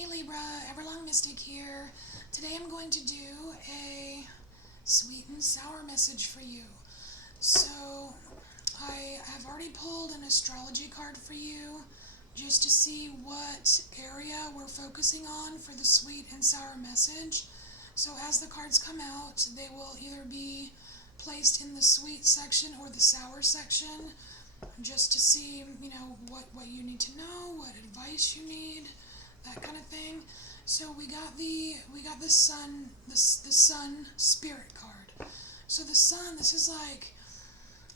Hey Libra, Everlong Mystic here. Today I'm going to do a sweet and sour message for you. So I have already pulled an astrology card for you just to see what area we're focusing on for the sweet and sour message. So as the cards come out, they will either be placed in the sweet section or the sour section just to see, what you need to know, what advice you need, that kind of thing. So we got the sun spirit card. So the sun, this is like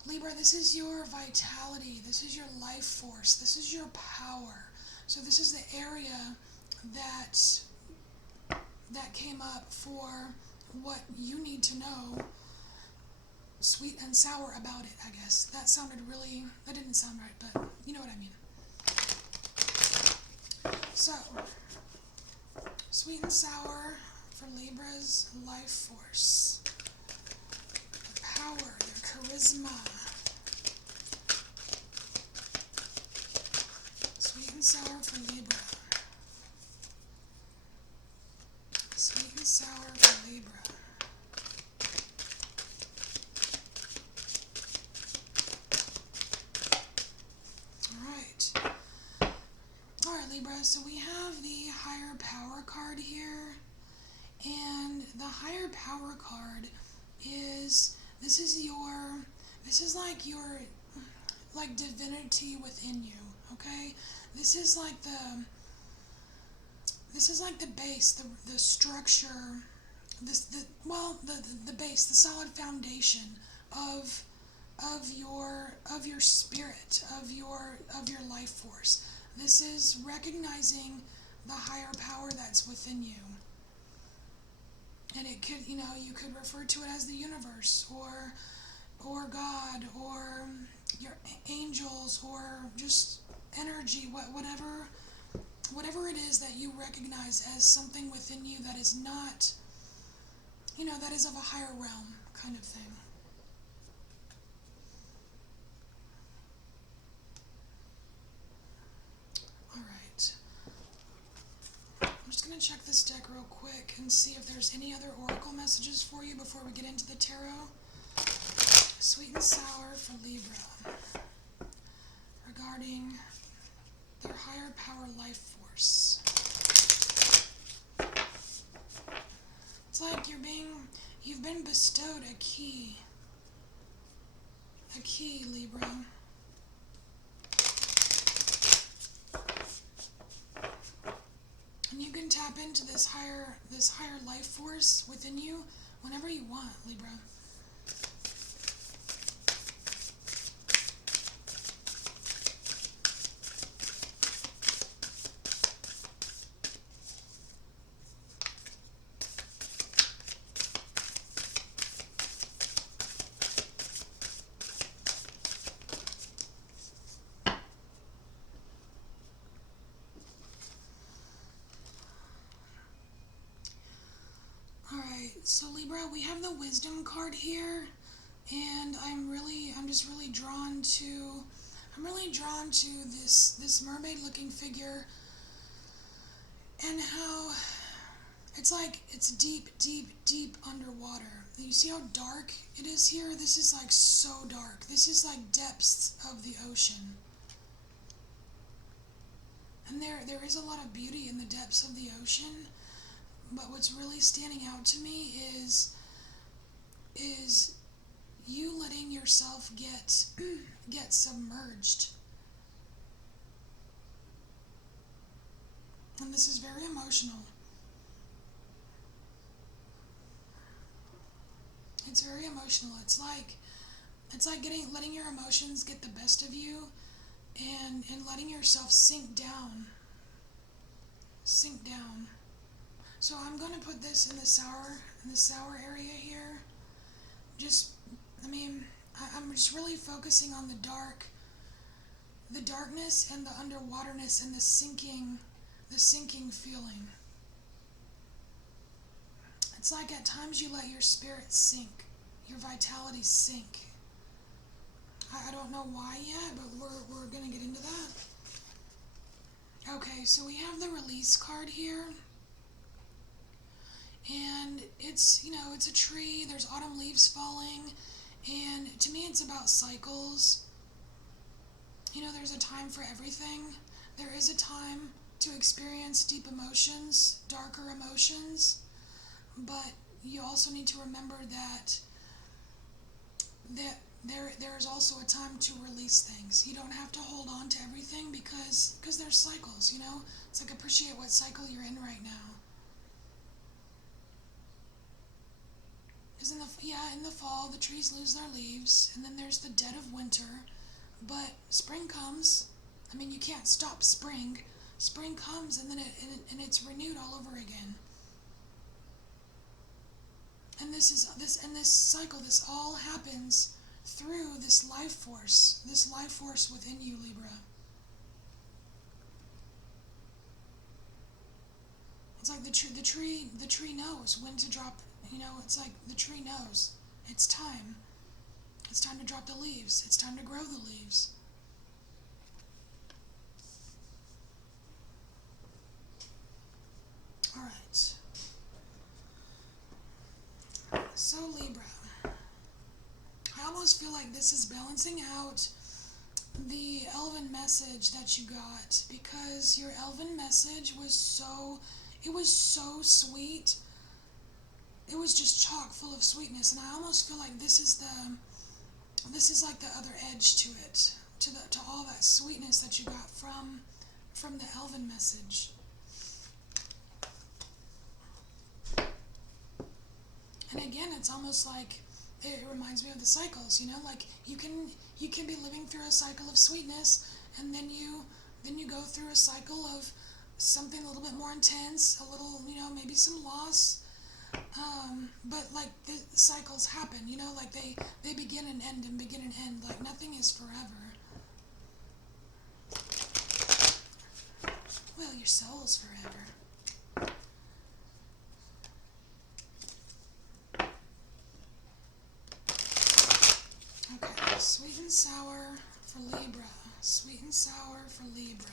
Libra, this is your vitality, this is your life force, this is your power. So this is the area that came up for what you need to know, sweet and sour about it, I guess. That didn't sound right, but you know what I mean. So, sweet and sour for Libra's life force, their power, their charisma. Sweet and sour for Libra. Sweet and sour for Libra. Alright Libra, so we have the higher power card here, and the higher power card is, this is like your divinity within you, okay? This is like the base, the structure, the base, the solid foundation of your spirit, of your life force. This is recognizing the higher power that's within you. And it could, you could refer to it as the universe, or God, or your angels, or just energy, whatever it is that you recognize as something within you that is not, that is of a higher realm kind of thing. Alright. I'm just going to check this deck real quick and see if there's any other oracle messages for you before we get into the tarot. Sweet and sour for Libra regarding their higher power life force. It's like you've been bestowed a key, Libra. And you can tap into this higher life force within you whenever you want, Libra. Alright, so Libra, we have the wisdom card here, and I'm just really drawn to this mermaid looking figure, and how it's like it's deep underwater. You see how dark it is here? This is like so dark. This is like depths of the ocean. And there is a lot of beauty in the depths of the ocean, but what's really standing out to me is you letting yourself get submerged. And this is very emotional. It's very emotional. It's like letting your emotions get the best of you, and letting yourself sink down. So I'm going to put this in the sour area here. I'm just really focusing on the darkness and the underwaterness and the sinking feeling. It's like at times you let your spirit sink, your vitality sink. I don't know why yet, but we're going to get into that. Okay, Okay, so we have the release card here. And it's, it's a tree, there's autumn leaves falling, and to me it's about cycles. There's a time for everything. There is a time to experience deep emotions, darker emotions, but you also need to remember that there's also a time to release things. You don't have to hold on to everything because there's cycles, It's like appreciate what cycle you're in right now. Because in the fall, the trees lose their leaves, and then there's the dead of winter, but spring comes. I mean, you can't stop spring. Spring comes, and then it's renewed all over again. And this cycle, this all happens through this life force within you, Libra. It's like the tree knows when to drop. It's like the tree knows it's time. It's time to drop the leaves. It's time to grow the leaves. All right. So Libra, I almost feel like this is balancing out the elven message that you got, because your elven message was so sweet. It was just chock full of sweetness, and I almost feel like this is like the other edge to it, to all that sweetness that you got from the elven message. And again, it's almost like it reminds me of the cycles, like you can be living through a cycle of sweetness, and then you go through a cycle of something a little bit more intense, a little, maybe some loss. But like the cycles happen, like they begin and end and begin and end, like nothing is forever. Well, your soul is forever. Okay, sweet and sour for Libra. Sweet and sour for Libra.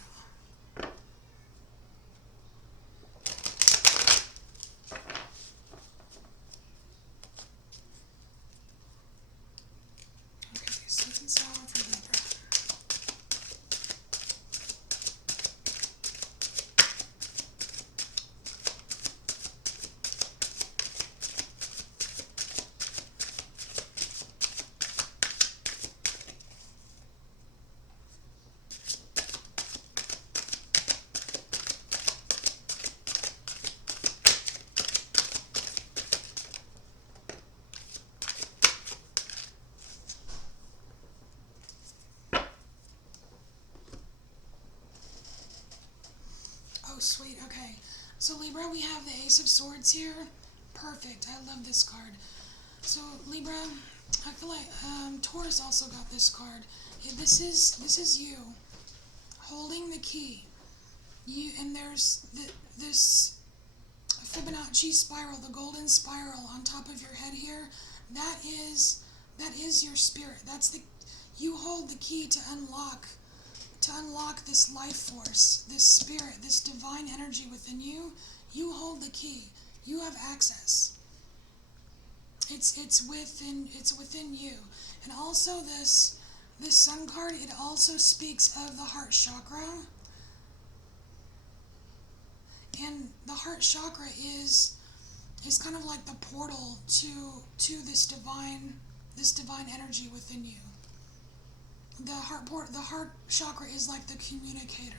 Sweet, okay. So Libra, we have the Ace of Swords here. Perfect. I love this card. So Libra, I feel like Taurus also got this card. This is you holding the key. And there's this Fibonacci spiral, the golden spiral on top of your head here. That is your spirit. You hold the key to unlock this life force, this spirit, this divine energy within you. You hold the key. You have access. It's within you. And also this sun card, it also speaks of the heart chakra. And the heart chakra is kind of like the portal to this divine energy within you. The heart chakra is like the communicator.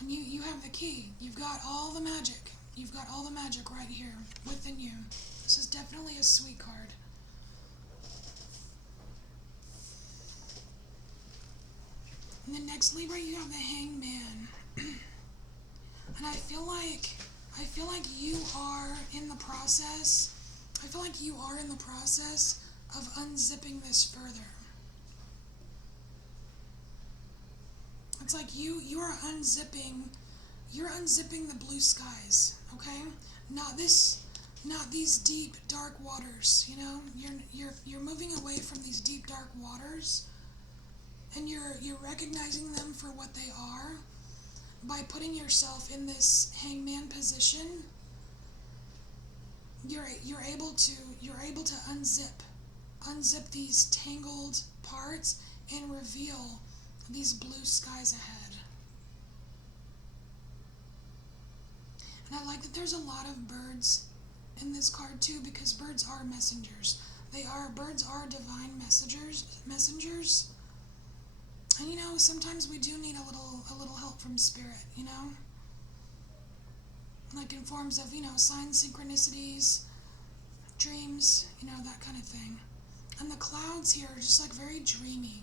And you have the key. You've got all the magic. You've got all the magic right here within you. This is definitely a sweet card. And then next, Libra, you have the Hangman. And I feel like you are in the process. I feel like you are in the process of unzipping this further. It's like you are unzipping. You're unzipping the blue skies, okay? Not these deep dark waters. You're moving away from these deep dark waters, and you're recognizing them for what they are by putting yourself in this hangman position. You're able to unzip these tangled parts and reveal these blue skies ahead. And I like that there's a lot of birds in this card too, because birds are messengers. Birds are divine messengers. And sometimes we do need a little help from spirit, like in forms of, signs, synchronicities, dreams, that kind of thing. And the clouds here are just like very dreamy.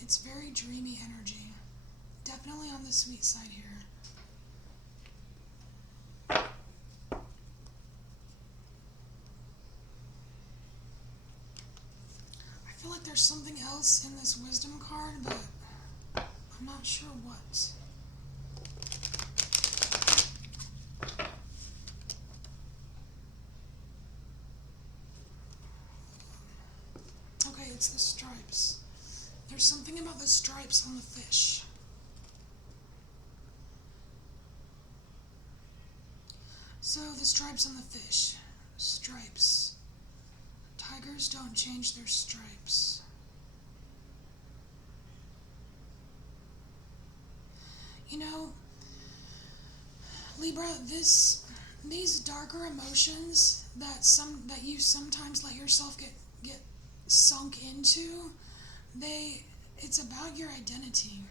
It's very dreamy energy. Definitely on the sweet side here. I feel like there's something else in this wisdom card, but I'm not sure what. Okay, it's the stripes. There's something about the stripes on the fish. So the stripes on the fish. Stripes. Tigers don't change their stripes. Libra, these darker emotions that you sometimes let yourself get sunk into, it's about your identity.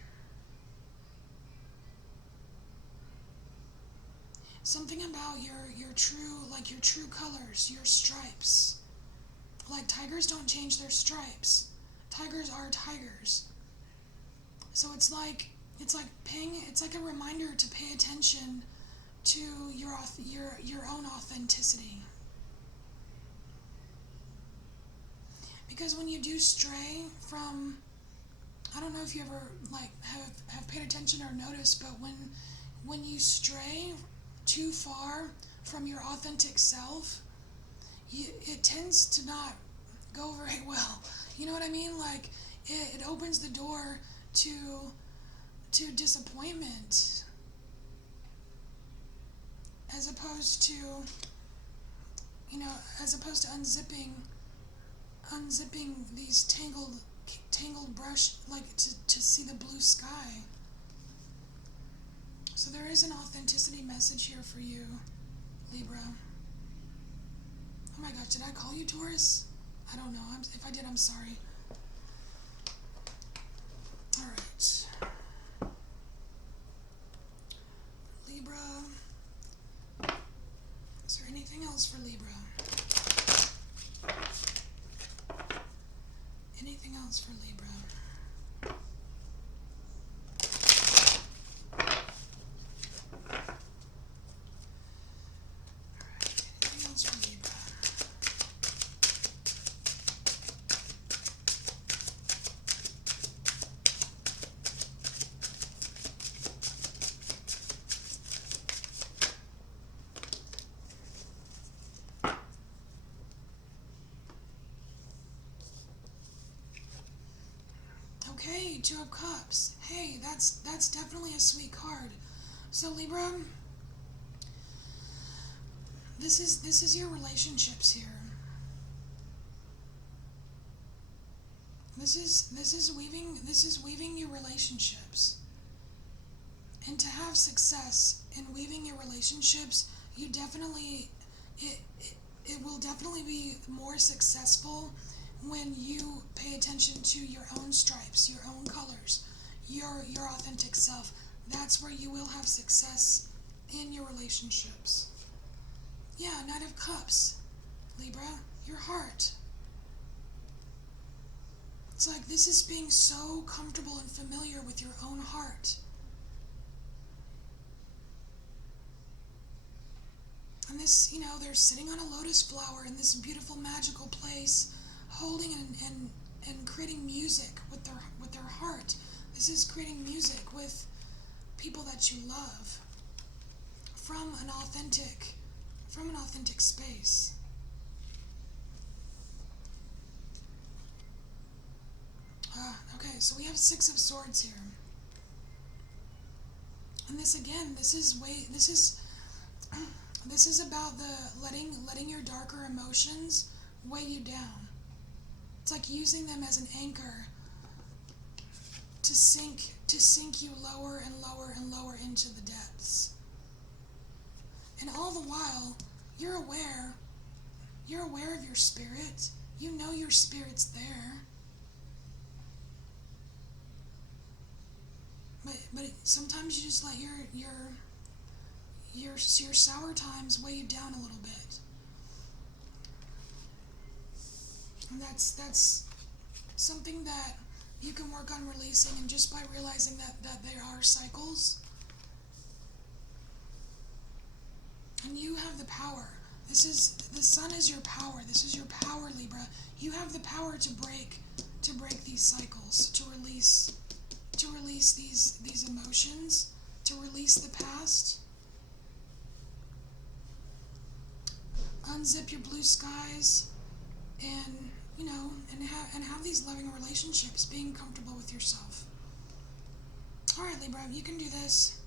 Something about your true colors, your stripes. Like tigers don't change their stripes. Tigers are tigers. So it's like a reminder to pay attention to your own authenticity. Because when you do stray from, I don't know if you ever have paid attention or noticed, but when you stray too far from your authentic self, it tends to not go very well. You know what I mean? Like it opens the door to disappointment, as opposed to unzipping these tangled brush, like to see the blue sky. So there is an authenticity message here for you, Libra. Oh my gosh, did I call you Taurus? I don't know. If I did, I'm sorry. All right. Libra. Is there anything else for Libra? Anything else for Libra? Okay, Two of Cups. Hey, that's definitely a sweet card. So Libra, this is your relationships here. This is weaving your relationships. And to have success in weaving your relationships, you definitely it will definitely be more successful when you pay attention to your own stripes, your own colors, your authentic self. That's where you will have success in your relationships. Yeah, Knight of Cups, Libra, your heart. It's like this is being so comfortable and familiar with your own heart. And this, they're sitting on a lotus flower in this beautiful magical place, holding and creating music with their heart. This is creating music with people that you love from an authentic space. Okay, so we have Six of Swords here. And this again, this is about the letting your darker emotions weigh you down. It's like using them as an anchor to sink you lower and lower and lower into the depths. And all the while, you're aware of your spirit. You know your spirit's there. But sometimes you just let your sour times weigh you down a little bit. And that's something that you can work on releasing, and just by realizing that there are cycles. And you have the power. The sun is your power. This is your power, Libra. You have the power to break these cycles, to release these emotions, to release the past. Unzip your blue skies, and have these loving relationships, being comfortable with yourself. All right, Libra, you can do this.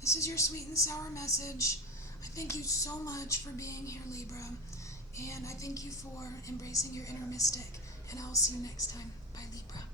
This is your sweet and sour message. I thank you so much for being here, Libra, and I thank you for embracing your inner mystic, and I'll see you next time. Bye, Libra.